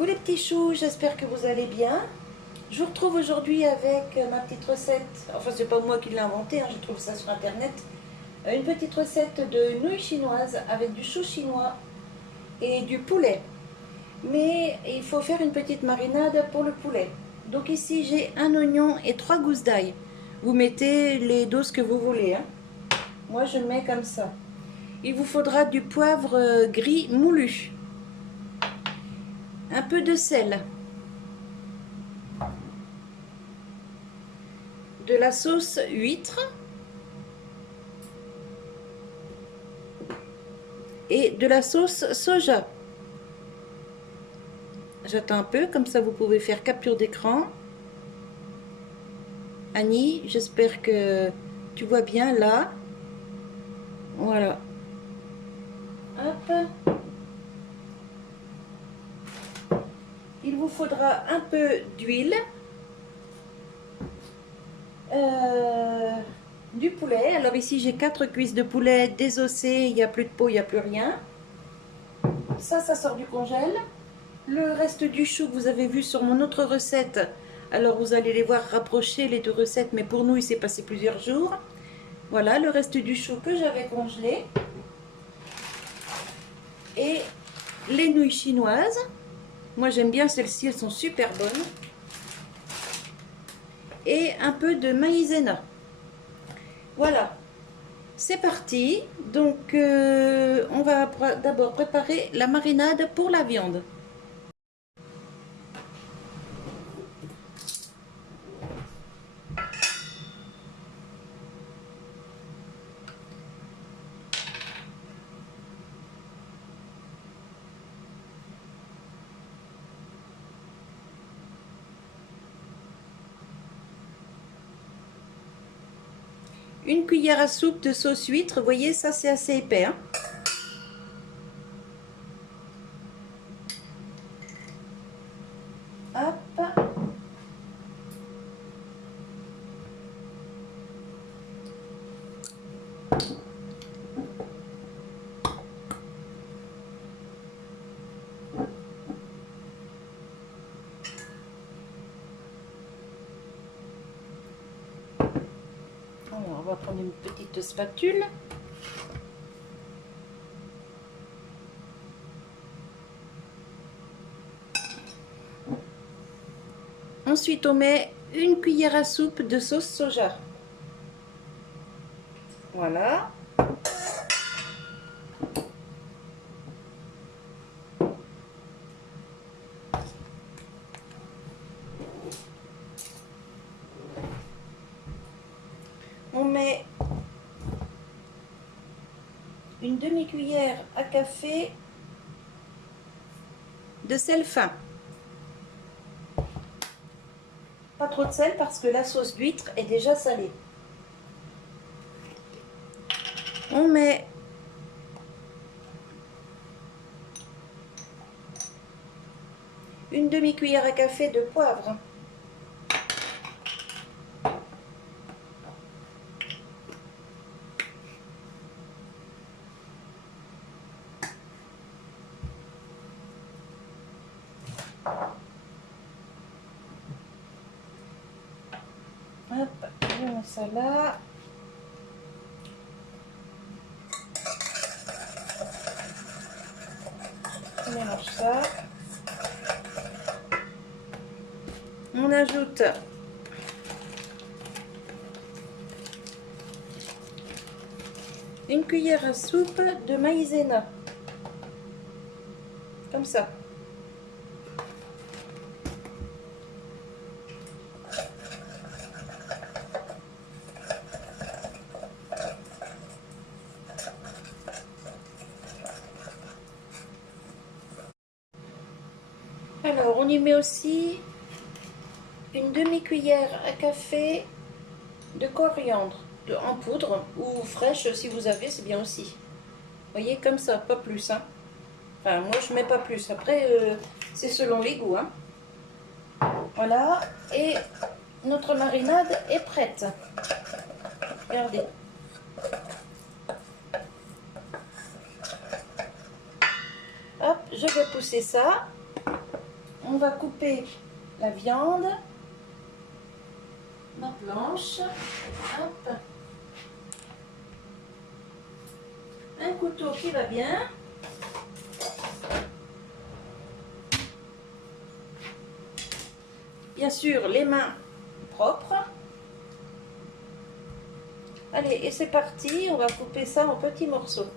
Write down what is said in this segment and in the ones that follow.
Coucou les petits choux, j'espère que vous allez bien. Je vous retrouve aujourd'hui avec ma petite recette. Enfin, c'est pas moi qui l'ai inventée, hein, j'ai trouvé ça sur internet. Une petite recette de nouilles chinoises avec du chou chinois et du poulet. Mais il faut faire une petite marinade pour le poulet. Donc ici j'ai un oignon et 3 gousses d'ail. Vous mettez les doses que vous voulez, hein. Moi je mets comme ça. Il vous faudra du poivre gris moulu, un peu de sel, de la sauce huître et de la sauce soja. J'attends un peu, comme ça vous pouvez faire capture d'écran. Annie, j'espère que tu vois bien là. Voilà. Hop. Il vous faudra un peu d'huile, du poulet. Alors ici j'ai 4 cuisses de poulet désossées, il n'y a plus de peau, il n'y a plus rien. Ça sort du congèle. Le reste du chou que vous avez vu sur mon autre recette, alors vous allez les voir rapprocher les deux recettes, mais pour nous il s'est passé plusieurs jours. Voilà le reste du chou que j'avais congelé. Et les nouilles chinoises. Moi j'aime bien celles-ci, elles sont super bonnes. Et un peu de maïzena. Voilà, c'est parti. Donc on va d'abord préparer la marinade pour la viande. Une cuillère à soupe de sauce huître, vous voyez, ça c'est assez épais, hein. Hop. On va prendre une petite spatule. Ensuite, on met une cuillère à soupe de sauce soja. Voilà. On met une demi-cuillère à café de sel fin. Pas trop de sel parce que la sauce d'huître est déjà salée. On met une demi-cuillère à café de poivre. Hop, je mets ça là. On mélange ça. On ajoute une cuillère à soupe de maïzena. Comme ça. Alors, on y met aussi une demi-cuillère à café de coriandre en poudre ou fraîche si vous avez, c'est bien aussi. Vous voyez, comme ça, pas plus, hein. Enfin, moi je mets pas plus. Après, c'est selon les goûts, hein. Voilà, et notre marinade est prête. Regardez. Hop, je vais pousser ça. on va couper la viande, ma planche, hop. Un couteau qui va bien. Bien sûr, les mains propres. Allez, et c'est parti, on va couper ça en petits morceaux.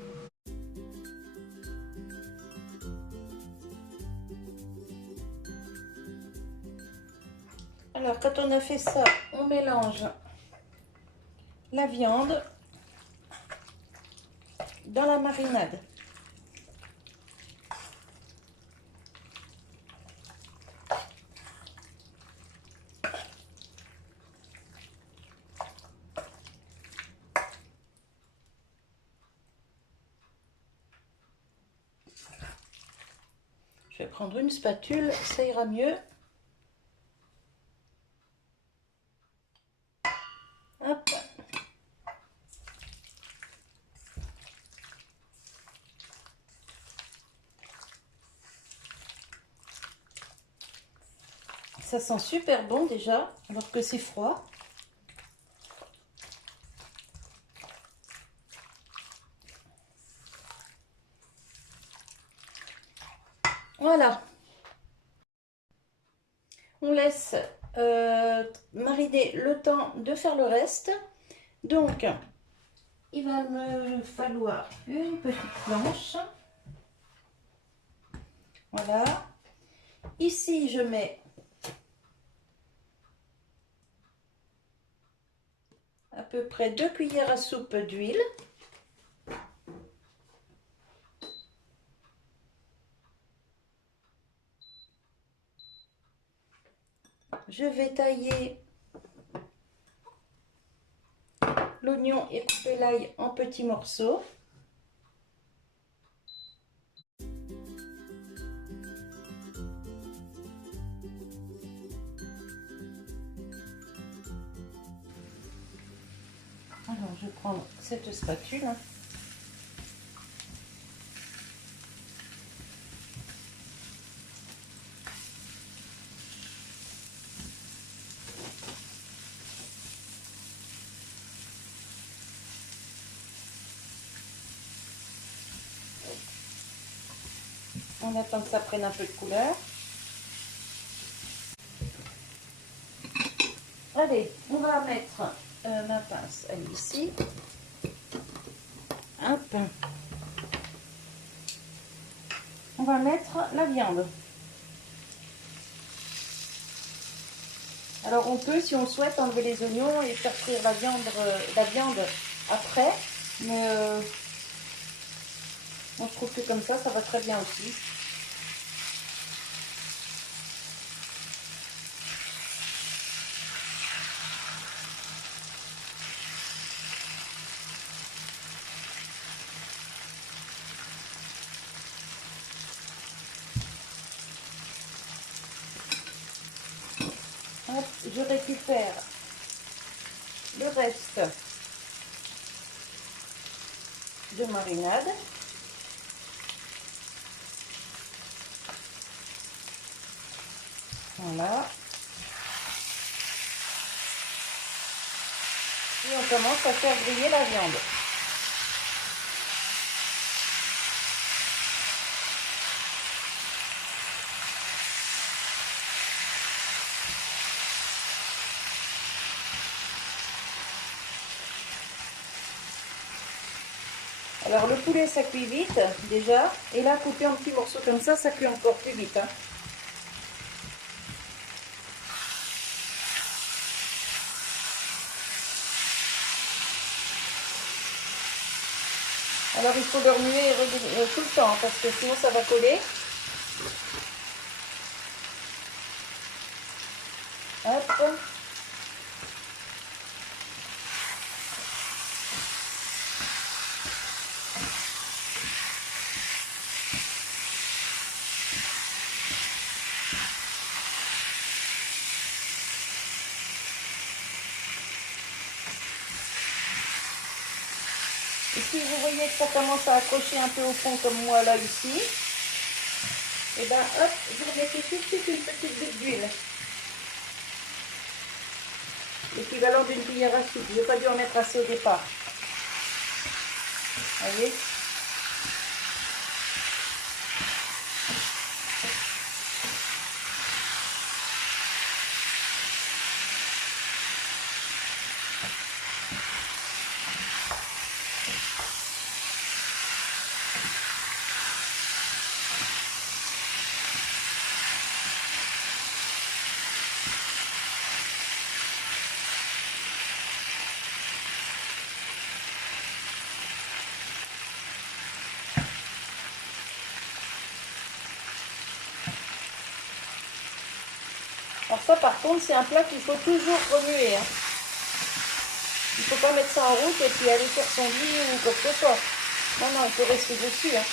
Alors, quand on a fait ça, on mélange la viande dans la marinade. Je vais prendre une spatule, ça ira mieux. Hop. Ça sent super bon déjà, alors que c'est froid. Voilà. On laisse mariner le temps de faire le reste. Donc, il va me falloir une petite planche. Voilà. Ici, je mets à peu près 2 cuillères à soupe d'huile. Je vais tailler l'oignon et couper l'ail en petits morceaux. Alors, je prends cette spatule. On attend que ça prenne un peu de couleur. Allez, on va mettre ma pince, elle est ici. Hop. On va mettre la viande. Alors on peut, si on souhaite, enlever les oignons et faire cuire la viande après. Mais on trouve que comme ça va très bien aussi. Hop, je récupère le reste de marinade. Voilà. Et on commence à faire griller la viande. Alors le poulet ça cuit vite déjà, et là coupé en petits morceaux comme ça cuit encore plus vite. Hein. Alors il faut le remuer tout le temps parce que sinon ça va coller. Hop. Et si vous voyez que ça commence à accrocher un peu au fond comme moi là ici, Et ben hop, vous remettez tout de suite une petite goutte d'huile. L'équivalent d'une cuillère à soupe. Je n'ai pas dû en mettre assez au départ. Vous voyez? Alors ça par contre c'est un plat qu'il faut toujours remuer. Hein. Il ne faut pas mettre ça en route et puis aller faire son lit ou quoi que ce soit. Non, non, il faut rester dessus. Hein.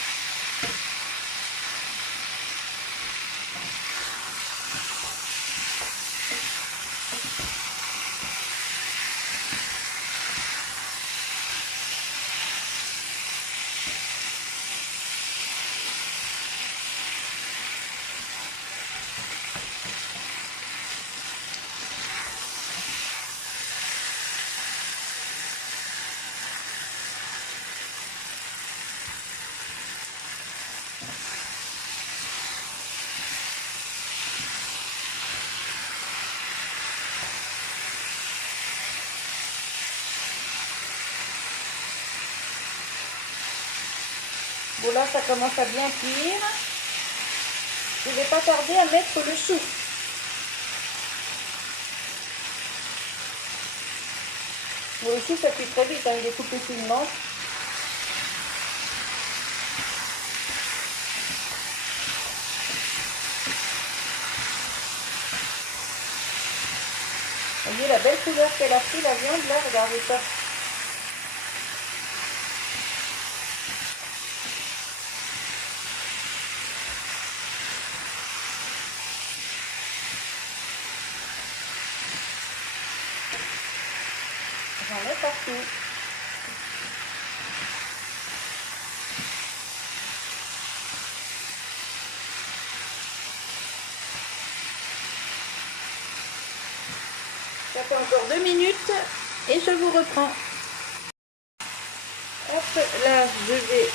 Bon là ça commence à bien cuire. Je ne vais pas tarder à mettre le chou. Bon, le chou ça cuit très vite, hein, il est coupé finement. Vous voyez la belle couleur qu'elle a pris la viande là, regardez ça. J'en mets partout. J'attends encore 2 minutes et je vous reprends. Hop, là je vais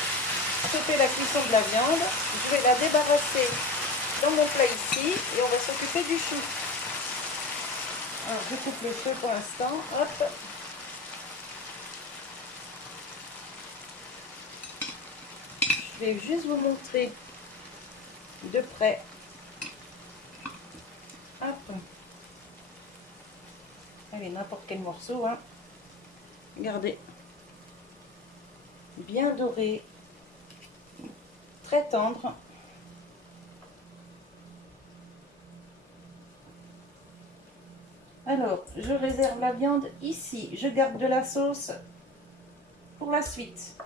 stopper la cuisson de la viande. Je vais la débarrasser dans mon plat ici et on va s'occuper du chou. Alors, je coupe le feu pour l'instant. Hop. Je vais juste vous montrer de près. Hop. Allez, n'importe quel morceau. Hein. Regardez. Bien doré. Très tendre. Alors, je réserve la viande ici. Je garde de la sauce pour la suite.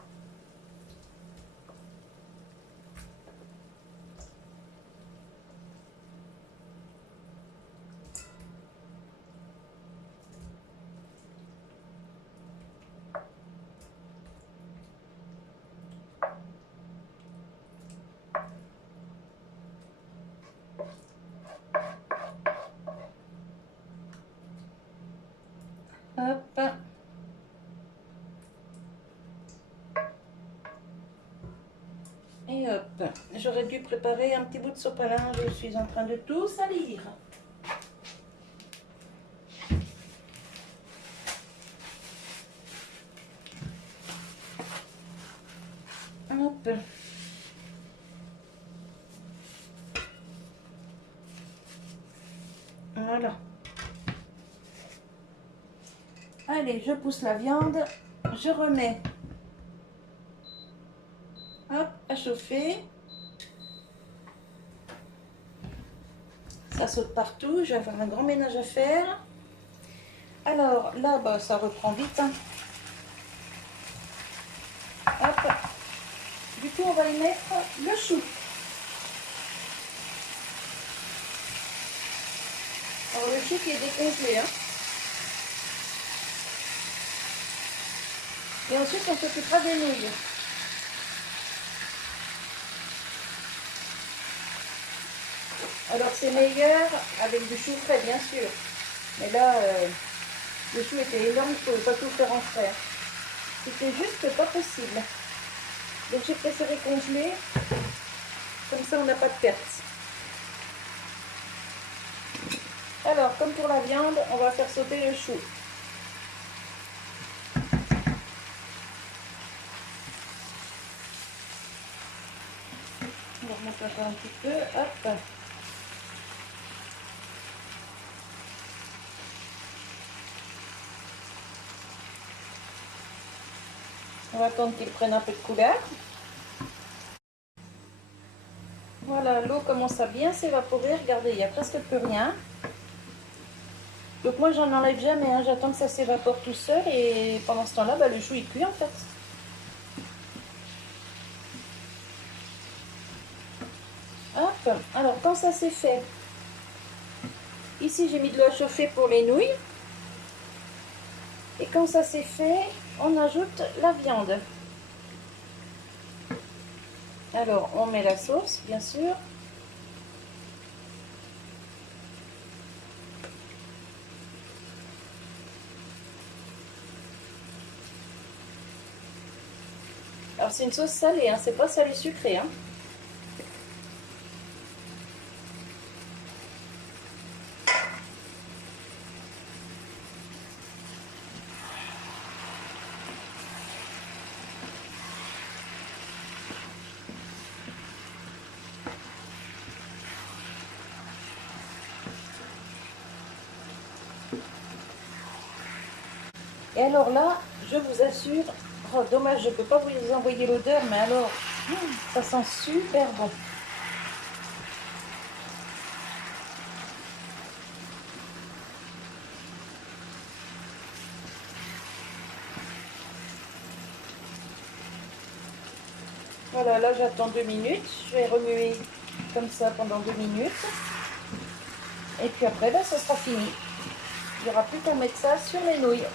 Hop. Et hop. J'aurais dû préparer un petit bout de sopalin. Je suis en train de tout salir. Hop. Voilà. Allez, je pousse la viande. Je remets. Hop, à chauffer. Ça saute partout. Je vais avoir un grand ménage à faire. Alors là, bah, ça reprend vite. Hein. Hop. Du coup, on va y mettre le chou. Alors le chou qui est décongelé. Hein. Et ensuite, on s'occupera des nouilles. Alors c'est meilleur avec du chou frais, bien sûr. Mais là, le chou était énorme, je ne pouvais pas tout faire en frais. C'était juste pas possible. Donc j'ai préféré congeler. Comme ça, on n'a pas de perte. Alors, comme pour la viande, on va faire sauter le chou. On va remonter encore un petit peu. Hop. On va attendre qu'il prenne un peu de couleur. Voilà, l'eau commence à bien s'évaporer. Regardez, il n'y a presque plus rien. Donc moi, j'en enlève jamais. Hein. J'attends que ça s'évapore tout seul. Et pendant ce temps-là, le chou, il cuit en fait. Hop. Alors, quand ça s'est fait, ici, j'ai mis de l'eau à chauffer pour les nouilles. Et quand ça s'est fait, on ajoute la viande. Alors, on met la sauce, bien sûr. Alors, c'est une sauce salée, hein, c'est pas salé sucré. Hein. Et alors là, je vous assure, oh, dommage, je ne peux pas vous envoyer l'odeur, mais alors, ça sent super bon. Voilà, là j'attends 2 minutes. Je vais remuer comme ça pendant 2 minutes. Et puis après, ça sera fini. Il n'y aura plus qu'à mettre ça sur les nouilles.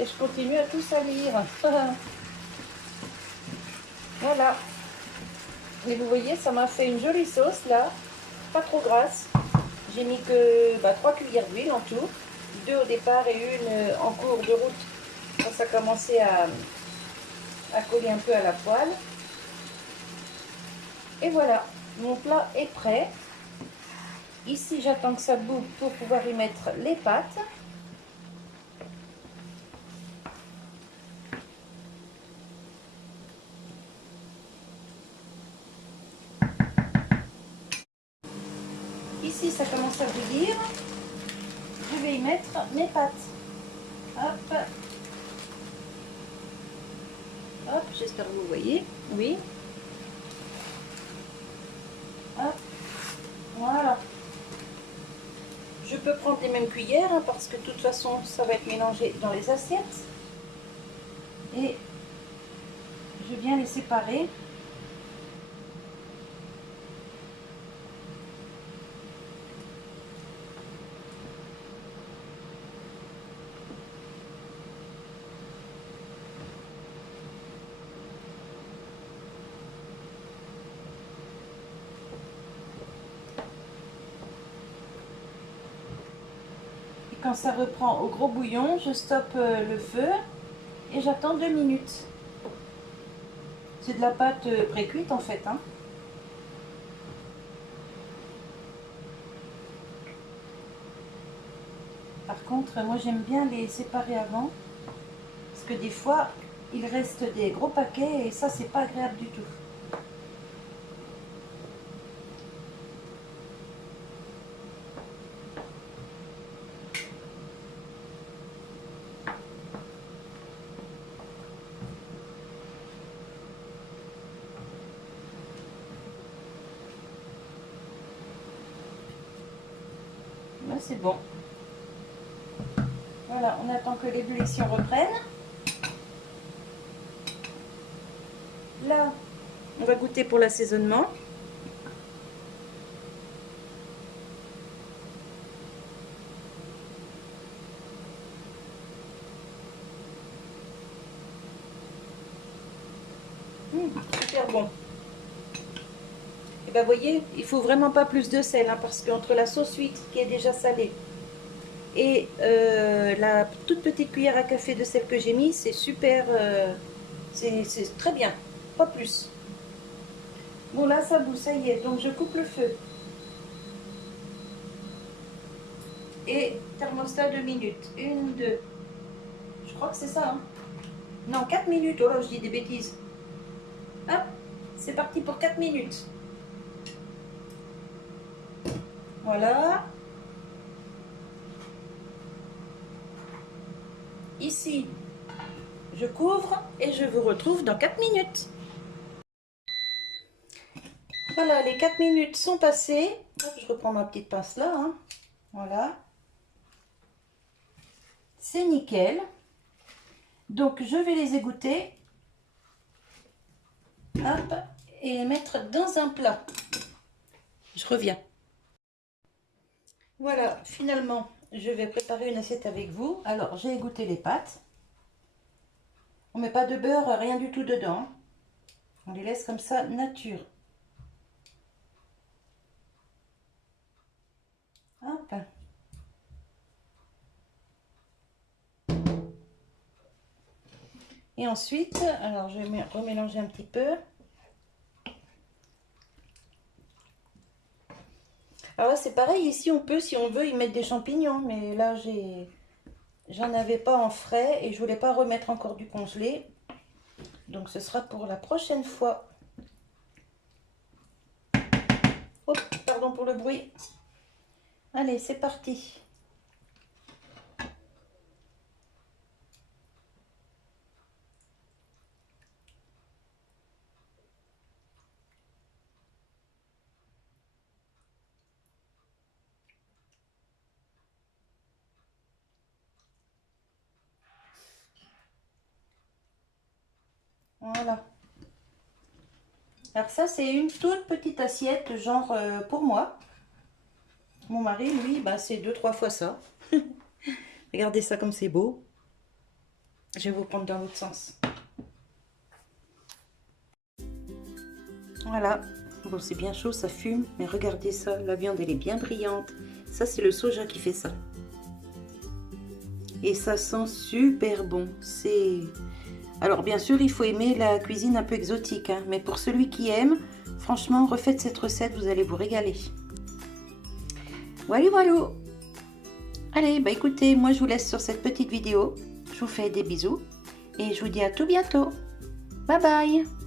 Et je continue à tout salir. Voilà. Et vous voyez, ça m'a fait une jolie sauce là. Pas trop grasse. J'ai mis que 3 cuillères d'huile en tout. 2 au départ et une en cours de route. Quand ça commençait à coller un peu à la poêle. Et voilà, mon plat est prêt. Ici, j'attends que ça boue pour pouvoir y mettre les pâtes. Ici, ça commence à bouillir. Je vais y mettre mes pâtes. Hop. Hop, j'espère que vous voyez. Oui. Hop. Voilà. Je peux prendre les mêmes cuillères hein, parce que de toute façon, ça va être mélangé dans les assiettes. Et je viens les séparer. Quand ça reprend au gros bouillon, je stoppe le feu et j'attends 2 minutes. C'est de la pâte pré-cuite en fait. Hein. Par contre, moi j'aime bien les séparer avant. Parce que des fois, il reste des gros paquets et ça, c'est pas agréable du tout. c'est bon. Voilà, on attend que l'ébullition reprenne. Là, on va goûter pour l'assaisonnement. Super bon. Et ben voyez, il faut vraiment pas plus de sel, hein, parce qu'entre la sauce huître qui est déjà salée et la toute petite cuillère à café de sel que j'ai mis, c'est super, c'est très bien, pas plus. Bon là ça bout, ça y est, donc je coupe le feu. Et thermostat 2 minutes, 1, 2, je crois que c'est ça, hein. Non, 4 minutes, oh là je dis des bêtises. Hop, c'est parti pour 4 minutes. Voilà. Ici, je couvre et je vous retrouve dans 4 minutes. Voilà, les 4 minutes sont passées. Hop, je reprends ma petite pince là, hein. Voilà. C'est nickel. Donc, je vais les égoutter. Hop, et les mettre dans un plat. Je reviens. Voilà, finalement, je vais préparer une assiette avec vous. Alors, j'ai égoutté les pâtes. On ne met pas de beurre, rien du tout dedans. On les laisse comme ça, nature. Hop. Et ensuite, alors je vais remélanger un petit peu. Alors là, c'est pareil, ici on peut, si on veut, y mettre des champignons. Mais là, j'en avais pas en frais et je voulais pas remettre encore du congelé. Donc ce sera pour la prochaine fois. Oh, pardon pour le bruit. Allez, c'est parti. Voilà. Alors ça, c'est une toute petite assiette, genre pour moi. Mon mari, lui, bah, c'est 2-3 fois ça. Regardez ça comme c'est beau. Je vais vous prendre dans l'autre sens. Voilà. Bon, c'est bien chaud, ça fume. Mais regardez ça, la viande, elle est bien brillante. Ça, c'est le soja qui fait ça. Et ça sent super bon. C'est... Alors, bien sûr, il faut aimer la cuisine un peu exotique. Hein, mais pour celui qui aime, franchement, refaites cette recette, vous allez vous régaler. Voilà, voilà. Allez, bah écoutez, moi je vous laisse sur cette petite vidéo. Je vous fais des bisous et je vous dis à tout bientôt. Bye bye.